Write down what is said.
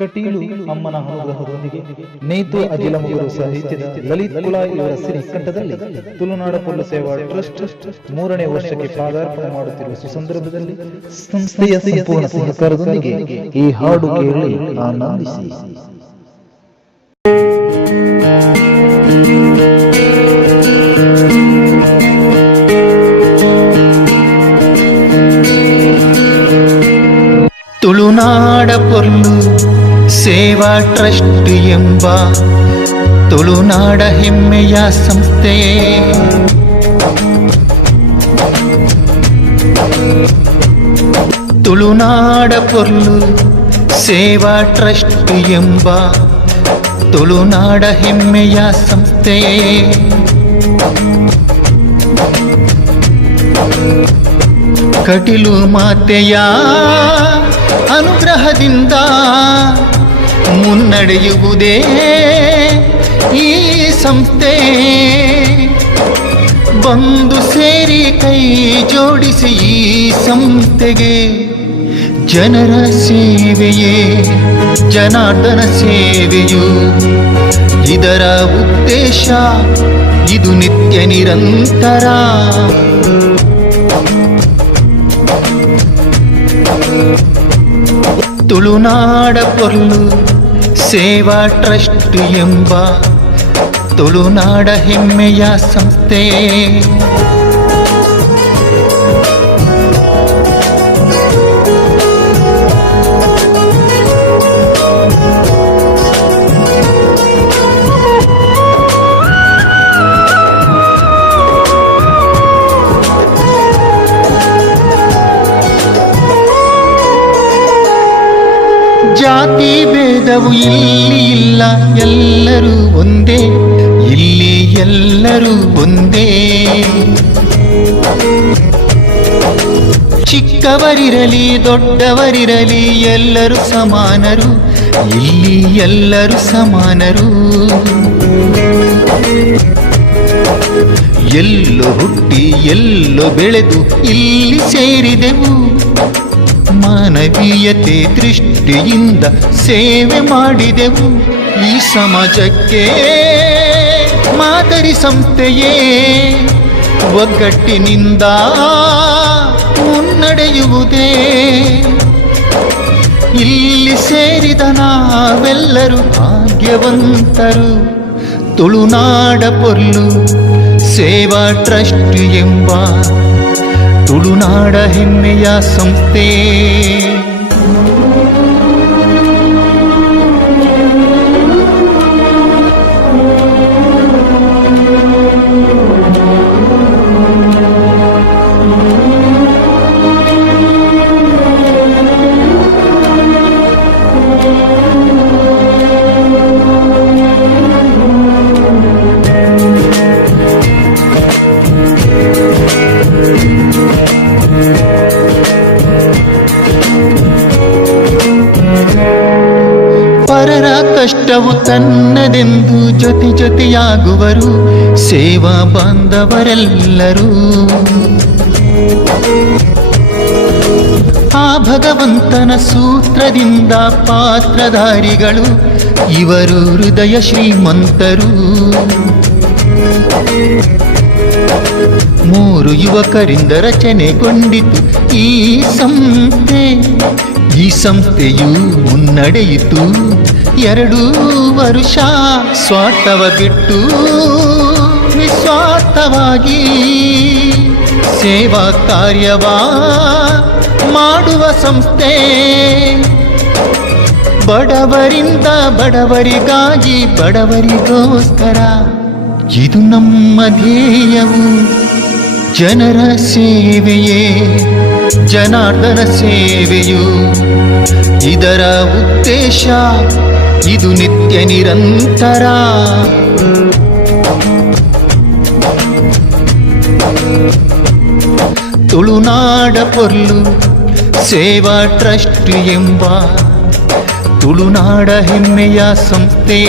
ಕಟೀಲು ಅಮ್ಮನ ಅನುಗ್ರಹದೊಂದಿಗೆ ನೇತು ಅಜಿಲಮುಗುರು ಸಾಹಿತ್ಯದ ಲಲಿತ್ ಕುಲಾ ಇವರ ಸಿರಿಕಂಠದಲ್ಲಿ ತುಳುನಾಡ ಪೊರ್ಲು ಸೇವಾ ಟ್ರಸ್ಟ್ 3ನೇ ವರ್ಷಕ್ಕೆ ಪಾದಾರ್ಪಣೆ ಮಾಡುತ್ತಿರುವ ಸುಸಂದರ್ಭದಲ್ಲಿ ಸಂಸ್ಥೆಯ ಸಂಪೂರ್ಣ ಸಹಕಾರದೊಂದಿಗೆ ಈ ಹಾಡು ಕೇಳಿ ಆನಂದಿಸಿ. ತುಳುನಾಡ ಪೊರ್ಲು ಸೇವಾ ಟ್ರಸ್ಟ್ ಎಂಬ ತುಳುನಾಡ ಹೆಮ್ಮೆಯ ಸಂಸ್ಥೆ ತುಳುನಾಡ ಪೊರ್ಲು ಸೇವಾ ಟ್ರಸ್ಟ್ ಎಂಬ ತುಳುನಾಡ ಹೆಮ್ಮೆಯ ಸಂಸ್ಥೆ ಕಟೀಲು ಮಾತೆಯ ಅನುಗ್ರಹದಿಂದ ಮುನ್ನಡೆಯುವುದೇ ಈ ಸಂಸ್ಥೆ. ಬಂದು ಸೇರಿ ಕೈ ಜೋಡಿಸಿ ಈ ಸಂಸ್ಥೆಗೆ ಜನರ ಸೇವೆಯೇ ಜನಾರ್ದನ ಸೇವೆಯು ಇದರ ಉದ್ದೇಶ. ಇದು ನಿತ್ಯ ನಿರಂತರ. ತುಳುನಾಡ ಪೊರ್ಲು ಸೇವಾ ಟ್ರಸ್ಟ್ ಎಂಬ ತುಳುನಾಡ ಹೆಮ್ಮೆಯ ಸಂಸ್ಥೆ. ಜಾತಿ ಭೇದವು ಇಲ್ಲಿ ಇಲ್ಲ, ಎಲ್ಲರೂ ಒಂದೇ, ಇಲ್ಲಿ ಎಲ್ಲರೂ ಒಂದೇ. ಚಿಕ್ಕವರಿರಲಿ ದೊಡ್ಡವರಿರಲಿ ಎಲ್ಲರೂ ಸಮಾನರು, ಇಲ್ಲಿ ಎಲ್ಲರೂ ಸಮಾನರು. ಎಲ್ಲೋ ಹುಟ್ಟಿ ಎಲ್ಲೋ ಬೆಳೆದು ಇಲ್ಲಿ ಸೇರಿದೆವು. ಮಾನವೀಯತೆ ದೃಷ್ಟಿಯಿಂದ ಸೇವೆ ಮಾಡಿದೆವು. ಈ ಸಮಾಜಕ್ಕೆ ಮಾದರಿ ಸಂಸ್ಥೆಯೇ ಒಗ್ಗಟ್ಟಿನಿಂದ ಮುನ್ನಡೆಯುವುದೇ. ಇಲ್ಲಿ ಸೇರಿದ ನಾವೆಲ್ಲರೂ ಭಾಗ್ಯವಂತರು. ತುಳುನಾಡ ಪೊರ್ಲು ಸೇವಾ ಟ್ರಸ್ಟ್ ಎಂಬ ತುಳುನಾಡ ಹೆಮ್ಮೆಯ ಸಂಸ್ಥೆ. ಪರರ ಕಷ್ಟವು ತನ್ನದೆಂದು ಜೊತೆ ಜೊತೆಯಾಗುವರು ಸೇವಾ ಬಾಂಧವರೆಲ್ಲರೂ. ಆ ಭಗವಂತನ ಸೂತ್ರದಿಂದ ಪಾತ್ರಧಾರಿಗಳು ಇವರು ಹೃದಯ ಶ್ರೀಮಂತರು. 3 ಯುವಕರಿಂದ ರಚನೆಗೊಂಡಿತು ಈ ಸಂಸ್ಥೆ. ಈ ಸಂಸ್ಥೆಯು ಮುನ್ನಡೆಯಿತು 2 ವರುಷ. ಸ್ವಾರ್ಥವ ಬಿಟ್ಟು ನಿಸ್ವಾರ್ಥವಾಗಿ ಸೇವಾ ಕಾರ್ಯವ ಮಾಡುವ ಸಂಸ್ಥೆ. ಬಡವರಿಂದ ಬಡವರಿಗಾಗಿ ಬಡವರಿಗೋಸ್ಕರ ಇದು ನಮ್ಮ ಧ್ಯೇಯವು. ಜನರ ಸೇವೆಯೇ ಜನಾರ್ದನ ಸೇವೆಯು ಇದರ ಉದ್ದೇಶ. ಇದು ನಿತ್ಯ ನಿರಂತರ. ತುಳುನಾಡ ಪೊರ್ಲು ಸೇವಾ ಟ್ರಸ್ಟ್ ಎಂಬ ತುಳುನಾಡ ಹೆಮ್ಮೆಯ ಸಂಸ್ಥೆ.